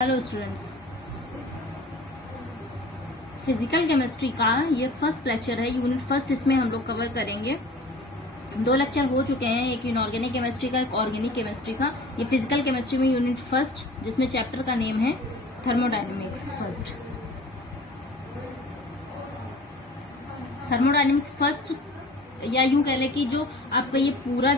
Hello students, physical chemistry का ये first lecture है। यूनिट फर्स्ट इसमें हम लोग कवर करेंगे। दो लेक्चर हो चुके हैं, एक इनऑर्गेनिक केमिस्ट्री का, एक ऑर्गेनिक केमिस्ट्री का। ये फिजिकल केमिस्ट्री में यूनिट फर्स्ट, जिसमें चैप्टर का नेम है थर्मोडायनेमिक्स फर्स्ट। थर्मोडायनेमिक्स फर्स्ट, या यूं कह लें कि जो आपका ये पूरा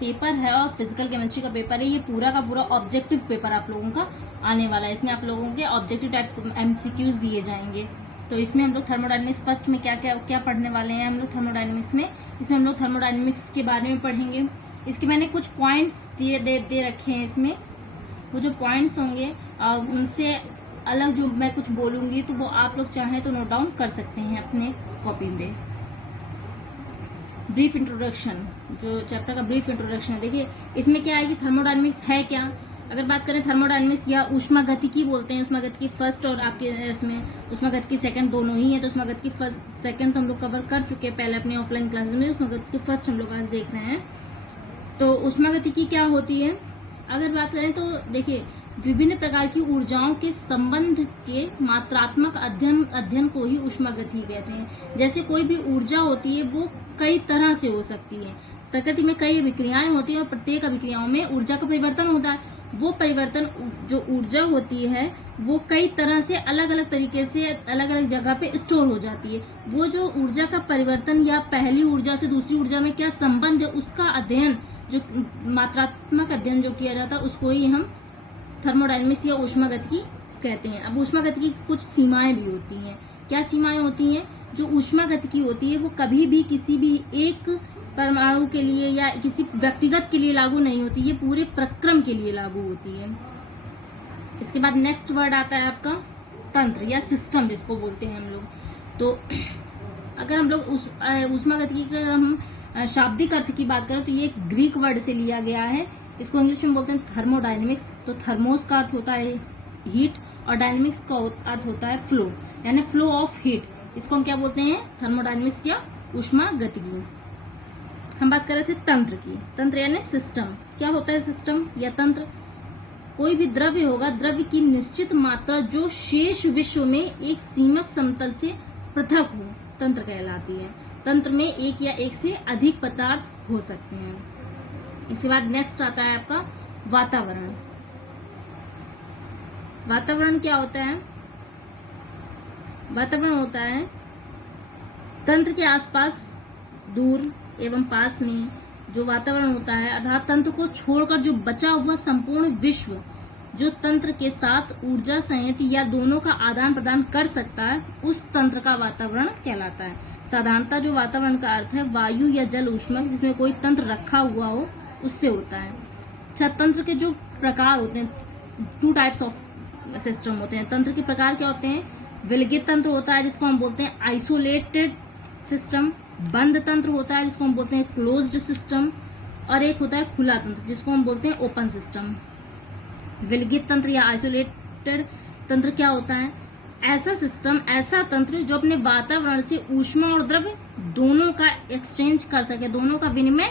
पेपर है और फिजिकल केमिस्ट्री का पेपर है, ये पूरा का पूरा ऑब्जेक्टिव पेपर आप लोगों का आने वाला है। इसमें आप लोगों के ऑब्जेक्टिव टाइप एमसीक्यूज दिए जाएंगे। तो इसमें हम लोग थर्मोडायनेमिक्स फर्स्ट में क्या क्या क्या पढ़ने वाले हैं हम लोग थर्मोडायनेमिक्स में। इसमें हम लोग थर्मोडायनेमिक्स के बारे में पढ़ेंगे। इसके मैंने कुछ पॉइंट्स दे रखे हैं इसमें। वो जो पॉइंट्स होंगे उनसे अलग जो मैं कुछ बोलूंगी तो वो आप लोग चाहें तो नोट डाउन कर सकते हैं अपने कॉपी में। ब्रीफ इंट्रोडक्शन, जो चैप्टर का ब्रीफ इंट्रोडक्शन है, देखिए इसमें क्या है कि थर्मोडायनेमिक्स है क्या। अगर बात करें थर्मोडायनेमिक्स या ऊष्मागतिकी बोलते हैं, ऊष्मागतिकी फर्स्ट और आपके इसमें ऊष्मागतिकी सेकंड दोनों ही है। तो ऊष्मागतिकी फर्स्ट सेकंड तो हम लोग कवर कर चुके हैं पहले अपनी ऑफलाइन क्लासेस में। ऊष्मागतिकी फर्स्ट हम लोग आज देख रहे हैं। तो ऊष्मागतिकी क्या होती है अगर बात करें तो देखिए, विभिन्न प्रकार की ऊर्जाओं के संबंध के मात्रात्मक अध्ययन को ही ऊष्मागतिकी कहते हैं। जैसे कोई भी ऊर्जा होती है वो कई तरह से हो सकती है। प्रकृति में कई अभिक्रियाएं होती हैं और प्रत्येक अभिक्रियाओं में ऊर्जा का परिवर्तन होता है। वो परिवर्तन जो ऊर्जा होती है वो कई तरह से अलग अलग तरीके से अलग अलग जगह पे स्टोर हो जाती है। वो जो ऊर्जा का परिवर्तन या पहली ऊर्जा से दूसरी ऊर्जा में क्या संबंध है, उसका अध्ययन, जो मात्रात्मक अध्ययन जो किया जाता है, उसको ही हम थर्मोडायनेमिक्स या ऊष्मागतिकी कहते हैं। अब ऊष्मागतिकी की कुछ सीमाएं भी होती हैं। क्या सीमाएं होती हैं? जो ऊष्मागतिकी होती है वो कभी भी किसी भी एक परमाणु के लिए या किसी व्यक्तिगत के लिए लागू नहीं होती, ये पूरे प्रक्रम के लिए लागू होती है। इसके बाद नेक्स्ट वर्ड आता है आपका तंत्र या सिस्टम, जिसको बोलते हैं हम लोग। तो अगर हम लोग ऊष्मागतिकी का हम शाब्दिक अर्थ की बात करें तो ये एक ग्रीक वर्ड से लिया गया है। इसको इंग्लिश में बोलते हैं थर्मोडायनेमिक्स। तो थर्मोस का अर्थ होता है हीट और डायनेमिक्स का अर्थ होता है फ्लो, यानी फ्लो ऑफ हीट। इसको हम क्या बोलते हैं? थर्मोडायनेमिक्स या ऊष्मागतिकी। हम बात कर रहे थे तंत्र की। तंत्र यानी सिस्टम। क्या होता है सिस्टम या तंत्र? कोई भी द्रव्य होगा, द्रव्य की निश्चित मात्रा जो शेष विश्व में एक सीमित समतल से पृथक हो, तंत्र कहलाती है। तंत्र में एक या एक से अधिक पदार्थ हो सकते हैं। इसके बाद नेक्स्ट आता है आपका वातावरण। वातावरण क्या होता है? वातावरण होता है तंत्र के आसपास, दूर एवं पास में जो वातावरण होता है, अर्थात तंत्र को छोड़कर जो बचा हुआ संपूर्ण विश्व जो तंत्र के साथ ऊर्जा संयंत्र या दोनों का आदान प्रदान कर सकता है, उस तंत्र का वातावरण कहलाता है। साधारणतः जो वातावरण का अर्थ है वायु या जल ऊष्मक, जिसमें कोई तंत्र रखा हुआ हो, उससे होता है। अच्छा, तंत्र के जो प्रकार होते हैं, 2 टाइप्स ऑफ सिस्टम होते हैं। तंत्र के प्रकार क्या होते हैं? विलगित तंत्र होता है जिसको हम बोलते हैं आइसोलेटेड सिस्टम। बंद तंत्र होता है जिसको हम बोलते हैं क्लोज्ड सिस्टम। और एक होता है खुला तंत्र जिसको हम बोलते हैं ओपन सिस्टम। विलगित तंत्र या आइसोलेटेड तंत्र क्या होता है? ऐसा सिस्टम, ऐसा तंत्र जो अपने वातावरण से ऊष्मा और द्रव्य दोनों का एक्सचेंज कर सके, दोनों का विनिमय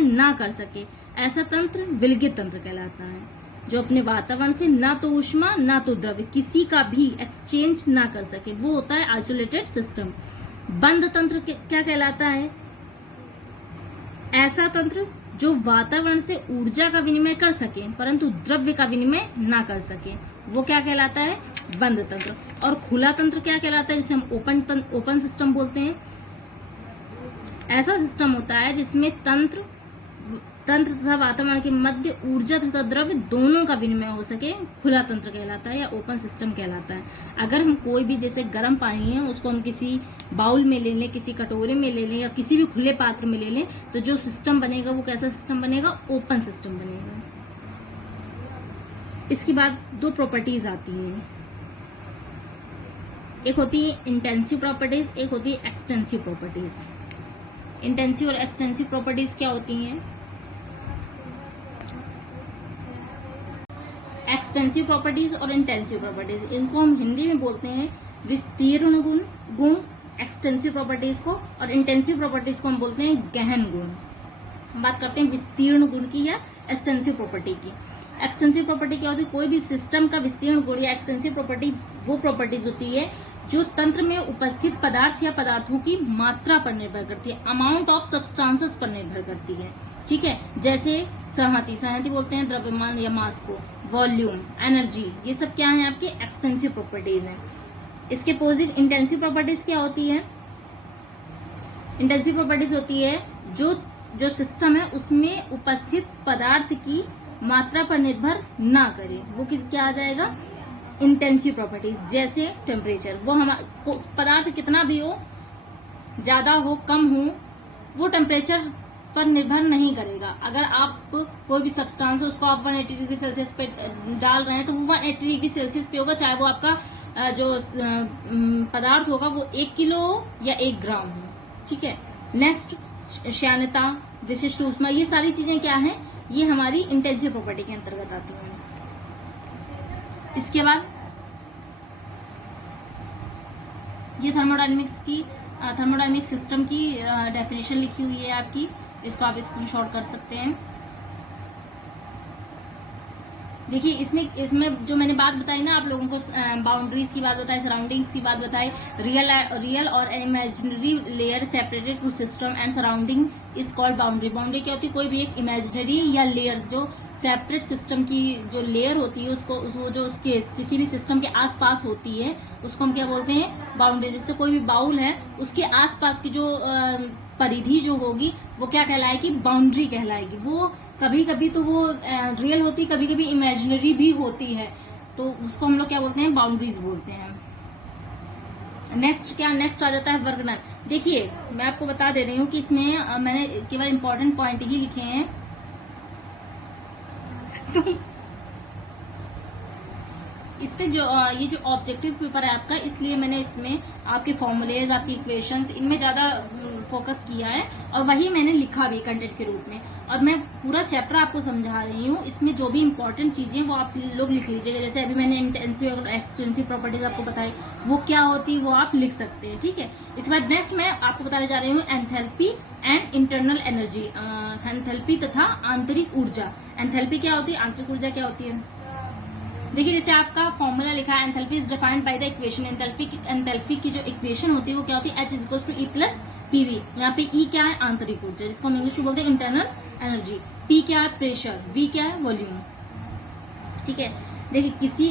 ना कर सके, ऐसा तंत्र विलगित तंत्र कहलाता है। जो अपने वातावरण से ना तो ऊष्मा ना तो द्रव्य किसी का भी एक्सचेंज ना कर सके, वो होता है आइसोलेटेड सिस्टम। बंद तंत्र क्या कहलाता है? ऐसा तंत्र जो वातावरण से ऊर्जा का विनिमय कर सके परंतु द्रव्य का विनिमय ना कर सके, वो क्या कहलाता है? बंद तंत्र। और खुला तंत्र क्या कहलाता है? जिसे हम ओपन सिस्टम बोलते हैं। ऐसा सिस्टम होता है जिसमें तंत्र तथा वातावरण के मध्य ऊर्जा तथा द्रव्य दोनों का विनिमय हो सके, खुला तंत्र कहलाता है या ओपन सिस्टम कहलाता है। अगर हम कोई भी जैसे गर्म पानी है उसको हम किसी बाउल में ले लें, किसी कटोरे में ले लें या किसी भी खुले पात्र में ले लें, तो जो सिस्टम बनेगा वो कैसा सिस्टम बनेगा? ओपन सिस्टम बनेगा। इसके बाद 2 प्रॉपर्टीज आती हैं। एक होती है इंटेंसिव प्रॉपर्टीज, एक होती है एक्सटेंसिव प्रॉपर्टीज। इंटेंसिव और एक्सटेंसिव प्रॉपर्टीज क्या होती हैं? एक्सटेंसिव प्रॉपर्टीज और इंटेंसिव प्रॉपर्टीज, इनको हम हिंदी में बोलते हैं विस्तीर्ण गुण एक्सटेंसिव प्रॉपर्टीज को, और इंटेंसिव प्रॉपर्टीज को हम बोलते हैं गहन गुण। हम बात करते हैं विस्तीर्ण गुण की या एक्सटेंसिव प्रॉपर्टी की। एक्सटेंसिव प्रॉपर्टी क्या होती है? कोई भी सिस्टम का विस्तीर्ण गुण या एक्सटेंसिव प्रॉपर्टी वो प्रॉपर्टीज होती है जो तंत्र में उपस्थित पदार्थ या पदार्थों की मात्रा पर निर्भर करती है, अमाउंट ऑफ सब्सटेंसेस पर निर्भर करती है। ठीक है, जैसे संहति बोलते हैं द्रव्यमान या मास को, वॉल्यूम, एनर्जी, ये सब क्या है? आपकी एक्सटेंसिव प्रॉपर्टीज हैं। इसके पॉजिटिव इंटेंसिव प्रॉपर्टीज क्या होती है? इंटेंसिव प्रॉपर्टीज होती है जो सिस्टम है उसमें उपस्थित पदार्थ की मात्रा पर निर्भर ना करे, वो क्या आ जाएगा? Intensive properties. जैसे टेम्परेचर, वो पदार्थ कितना भी हो, ज्यादा हो कम हो, वो टेम्परेचर पर निर्भर नहीं करेगा। अगर आप कोई भी सब्सटेंस है उसको आप 180 डिग्री सेल्सियस पे डाल रहे हैं तो वो 180 डिग्री सेल्सियस पे होगा, चाहे वो आपका जो पदार्थ होगा वो 1 किलो हो या 1 ग्राम हो। ठीक है, नेक्स्ट श्यानता, विशिष्ट ऊष्मा, ये सारी चीजें क्या है? ये हमारी इंटेंसिव प्रॉपर्टी के अंतर्गत आती हैं। इसके बाद ये थर्मोडायनेमिक सिस्टम की डेफिनेशन लिखी हुई है आपकी, इसको आप स्क्रीनशॉट कर सकते हैं। देखिए इसमें जो मैंने बात बताई ना आप लोगों को, बाउंड्रीज की बात बताई, सराउंडिंग्स की बात बताई, रियल और imaginary layer separated to system and surrounding is called boundary. Boundary क्या होती है? कोई भी एक इमेजिनरी या लेयर जो सेपरेट सिस्टम की जो लेयर होती है उसको, वो जो उसके किसी भी सिस्टम के आसपास होती है उसको हम क्या बोलते हैं? बाउंड्री। जैसे कोई भी बाउल है उसके आसपास की जो परिधि जो होगी वो क्या कहलाएगी? बाउंड्री कहलाएगी। वो कभी कभी तो वो रियल होती, कभी कभी इमेजिनरी भी होती है, तो उसको हम लोग क्या बोलते हैं? बाउंड्रीज बोलते हैं। नेक्स्ट आ जाता है वर्गनर। देखिए मैं आपको बता दे रही हूँ कि इसमें मैंने केवल इंपॉर्टेंट पॉइंट ही लिखे हैं तो इस पे जो ये जो ऑब्जेक्टिव पेपर है आपका, इसलिए मैंने इसमें आपके फॉर्मूलेज, आपकी इक्वेशंस, इनमें ज्यादा फोकस किया है और वही मैंने लिखा भी कंटेंट के रूप में। और मैं पूरा चैप्टर आपको समझा रही हूँ, इसमें जो भी इंपॉर्टेंट चीजें वो आप लोग लिख लीजिएगा। जैसे अभी मैंने इंटेंसिव और एक्सटेंसिव प्रॉपर्टीज आपको बताई, वो क्या होती है वो आप लिख सकते हैं। ठीक है, इसके बाद नेक्स्ट मैं आपको बताने जा रही हूँ enthalpy and internal energy, enthalpy तथा आंतरिक ऊर्जा। एंथैल्पी क्या होती है? आंतरिक ऊर्जा क्या होती है? देखिए जैसे आपका फॉर्मूला लिखा है, enthalpy is defined by the equation. Enthalpy की जो इक्वेशन होती है वो क्या होती है? H is equals to E plus PV। यहाँ पे E क्या है? आंतरिक ऊर्जा, जिसको हम इंग्लिश में बोलते हैं इंटरनल एनर्जी। P क्या है? प्रेशर। V क्या है? वॉल्यूम। ठीक है, देखिए किसी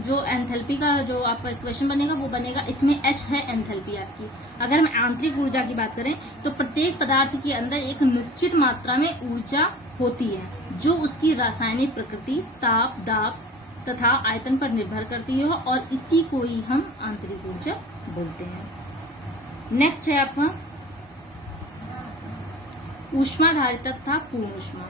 जो एंथैल्पी का जो आपका इक्वेशन बनेगा वो बनेगा, इसमें H है एंथैल्पी आपकी। अगर हम आंतरिक ऊर्जा की बात करें तो प्रत्येक पदार्थ के अंदर एक निश्चित मात्रा में ऊर्जा होती है जो उसकी रासायनिक प्रकृति, ताप, दाब तथा आयतन पर निर्भर करती है और इसी को ही हम आंतरिक ऊर्जा बोलते हैं। नेक्स्ट है आपका ऊष्माधारित तथा पूर्ण ऊष्मा।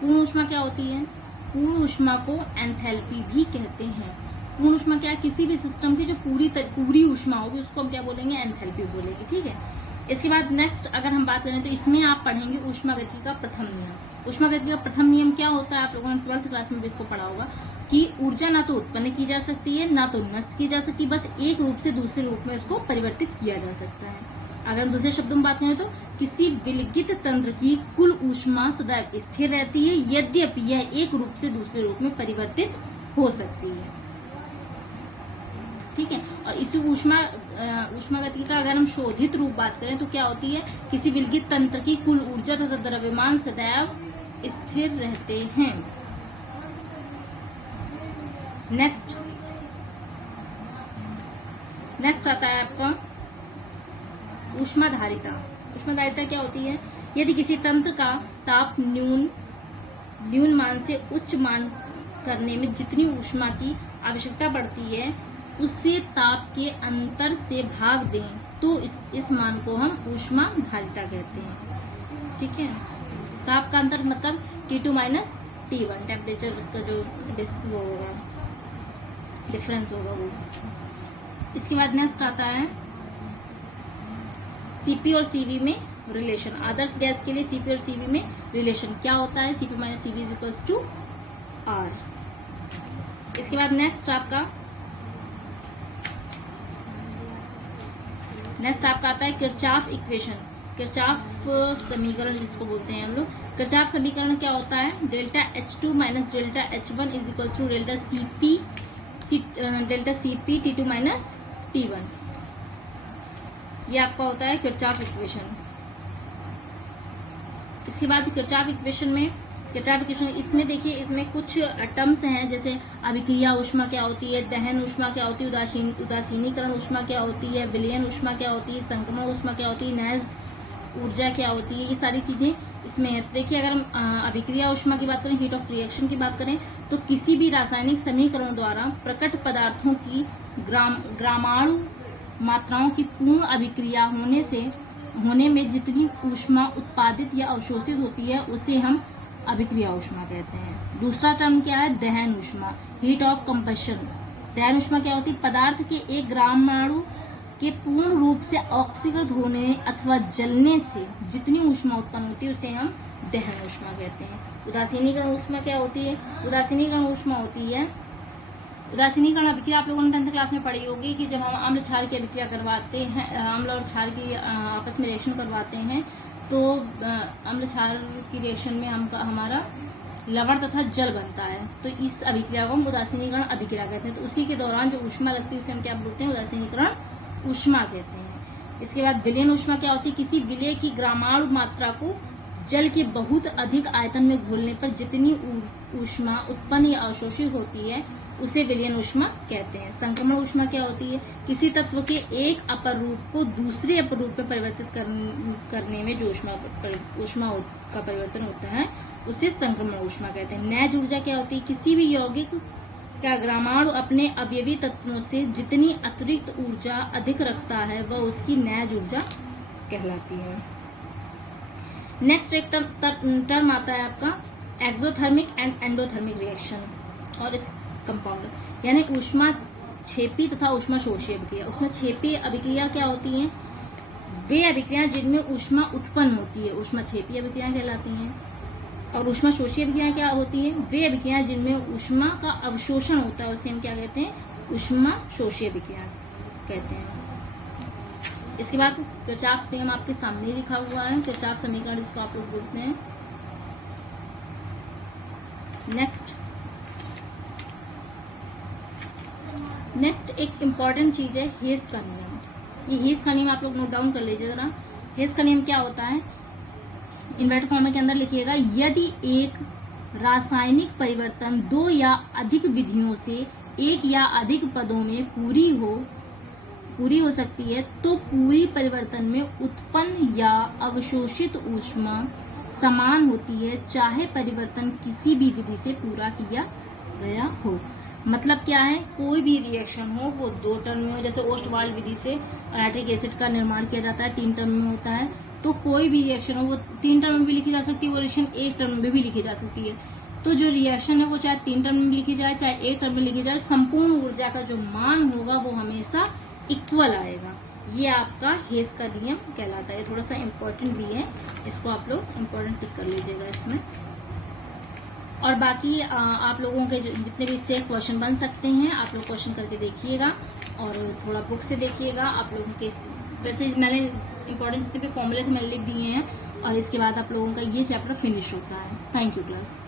पूर्ण ऊष्मा क्या होती है? पूर्ण ऊष्मा को एंथैल्पी भी कहते हैं। पूर्ण ऊष्मा क्या है? किसी भी सिस्टम की जो पूरी ऊष्मा होगी उसको हम क्या बोलेंगे? एंथैल्पी बोलेंगे। ठीक है, इसके बाद नेक्स्ट अगर हम बात करें तो इसमें आप पढ़ेंगे ऊष्मागति का प्रथम नियम। ऊष्मागति का प्रथम नियम क्या होता है? आप लोगों ने 12th क्लास में भी इसको पढ़ा होगा कि ऊर्जा ना तो उत्पन्न की जा सकती है ना तो नष्ट की जा सकती, बस एक रूप से दूसरे रूप में इसको परिवर्तित किया जा सकता है। अगर हम दूसरे शब्दों में बात करें तो किसी विलगित तंत्र की कुल ऊष्मा सदैव स्थिर रहती है, यद्यपि यह एक रूप से दूसरे रूप में परिवर्तित हो सकती है। ठीक है, और इस ऊष्मागति का अगर हम शोधित रूप बात करें तो क्या होती है? किसी विलगित तंत्र की कुल ऊर्जा तथा द्रव्यमान सदैव स्थिर रहते हैं। नेक्स्ट आता है आपका ऊष्माधारिता। ऊष्माधारिता क्या होती है? यदि किसी तंत्र का ताप न्यून मान से उच्च मान करने में जितनी ऊष्मा की आवश्यकता पड़ती है उससे ताप के अंतर से भाग दें तो इस मान को हम ऊष्माधारिता कहते हैं। ठीक है, ताप का अंतर मतलब T2 माइनस T1, टेम्परेचर का जो वो होगा, डिफरेंस होगा वो। इसके बाद नेक्स्ट आता है Cp और Cv में रिलेशन। आदर्श गैस के लिए Cp और Cv में रिलेशन क्या होता है? Cp minus Cv is equals to R। इसके बाद नेक्स्ट आपका आता है किरचॉफ इक्वेशन। किरचॉफ समीकरण जिसको बोलते हैं हम लोग, किरचॉफ समीकरण क्या होता है, delta H2 minus delta H1 is equal to delta CP T2 minus T1। ये आपका होता है किरचॉफ इक्वेशन। इसके बाद किरचॉफ इक्वेशन इसमें देखिए, इसमें कुछ टर्म्स हैं, जैसे अभिक्रिया ऊष्मा क्या होती है, दहन ऊष्मा क्या होती है, उदासीनीकरण ऊष्मा क्या होती है, विलयन ऊष्मा क्या होती है, संक्रमण ऊष्मा क्या होती है, नैज ऊर्जा क्या होती है, ये सारी चीजें इसमें है। देखिए अगर हम अभिक्रिया ऊष्मा की बात करें, हीट ऑफ रिएक्शन की बात करें, तो किसी भी रासायनिक समीकरण द्वारा प्रकट पदार्थों की ग्रामाणु मात्राओं की पूर्ण अभिक्रिया होने में जितनी ऊष्मा उत्पादित या अवशोषित होती है उसे हम अभिक्रिया ऊष्मा कहते हैं। दूसरा टर्म क्या है, दहन ऊष्मा, हीट ऑफ कंबशन। दहन ऊष्मा क्या होती है, पदार्थ के एक ग्रामाणु के पूर्ण रूप से ऑक्सीकृत होने अथवा जलने से जितनी ऊष्मा उत्पन्न होती है उसे हम दहन ऊष्मा कहते हैं। उदासीनीकरण ऊष्मा क्या होती है, उदासीनीकरण ऊष्मा होती है, उदासीनीकरण अभिक्रिया आप लोगों ने 10th क्लास में पढ़ी होगी कि जब हम अम्ल क्षार की अभिक्रिया करवाते हैं, अम्ल और क्षार की आपस में रिएक्शन करवाते हैं, तो अम्ल क्षार की रिएक्शन में हमारा लवण तथा जल बनता है, तो इस अभिक्रिया को हम उदासीनीकरण अभिक्रिया कहते हैं। तो उसी के दौरान जो ऊष्मा लगती है उसे हम क्या बोलते हैं, उदासीनीकरण ऊष्मा कहते हैं। इसके बाद विलयन ऊष्मा क्या होती है, किसी विलय की ग्रामाणु मात्रा को जल के बहुत अधिक आयतन में घोलने पर जितनी ऊष्मा उत्पन्न या अवशोषित होती है उसे विलयन ऊष्मा कहते हैं। संक्रमण ऊष्मा क्या होती है, किसी तत्व के एक अपर रूप को दूसरे अपर रूप में परिवर्तित करने में जो ऊष्मा का परिवर्तन होता है उसे संक्रमण ऊष्मा कहते हैं। नैज ऊर्जा क्या होती है, किसी भी यौगिक का ग्रामाणु अपने अवयवी तत्वों से जितनी अतिरिक्त ऊर्जा अधिक रखता है वह उसकी नैज ऊर्जा कहलाती है। नेक्स्ट एक टर्म आता है आपका एक्सोथर्मिक एंड एंडोथर्मिक रिएक्शन और इस कंपाउंड, यानी ऊष्मा क्षेपी तथा ऊष्मा शोषी अभिक्रिया। ऊष्मा क्षेपी अभिक्रिया क्या होती है, वे अभिक्रिया जिनमें ऊष्मा उत्पन्न होती है ऊष्मा क्षेपी अभिक्रिया कहलाती हैं। और ऊष्मा शोषी अभिक्रिया क्या होती है, वे अभिक्रिया जिनमें ऊष्मा का अवशोषण होता है उसे हम क्या कहते हैं, ऊष्मा शोषी अभिक्रिया कहते हैं। इसके बाद किरचॉफ नियम आपके सामने लिखा हुआ है, किरचॉफ समीकरण जिसको आप लोग बोलते हैं। नेक्स्ट एक इम्पॉर्टेंट चीज है हेस का नियम। ये हेस का नियम आप लोग नोट डाउन कर लीजिए जरा। हेस का नियम क्या होता है, इन्वर्टेड कॉमा के अंदर लिखिएगा, यदि एक रासायनिक परिवर्तन दो या अधिक विधियों से एक या अधिक पदों में पूरी हो सकती है तो पूरी परिवर्तन में उत्पन्न या अवशोषित ऊष्मा समान होती है, चाहे परिवर्तन किसी भी विधि से पूरा किया गया हो। मतलब क्या है, कोई भी रिएक्शन हो वो 2 टर्म में हो, जैसे ओस्टवाल्ड विधि से नाइट्रिक एसिड का निर्माण किया जाता है 3 टर्म में होता है, तो कोई भी रिएक्शन हो वो 3 टर्म में भी लिखी जा सकती है, वो रिएक्शन 1 टर्म में भी लिखी जा सकती है। तो जो रिएक्शन है वो चाहे 3 टर्म में लिखी जाए चाहे 1 टर्म में लिखी जाए, संपूर्ण ऊर्जा का जो मान होगा वो हमेशा इक्वल आएगा। ये आपका हेस का नियम कहलाता है। थोड़ा सा इम्पोर्टेंट भी है, इसको आप लोग इम्पोर्टेंट टिक कर लीजिएगा इसमें। और बाकी आप लोगों के जितने भी इससे क्वेश्चन बन सकते हैं आप लोग क्वेश्चन करके देखिएगा और थोड़ा बुक से देखिएगा। आप लोगों के वैसे मैंने इम्पोर्टेंट जितने भी फॉर्मूले थे मैंने लिख दिए हैं और इसके बाद आप लोगों का ये चैप्टर फिनिश होता है। Thank you class.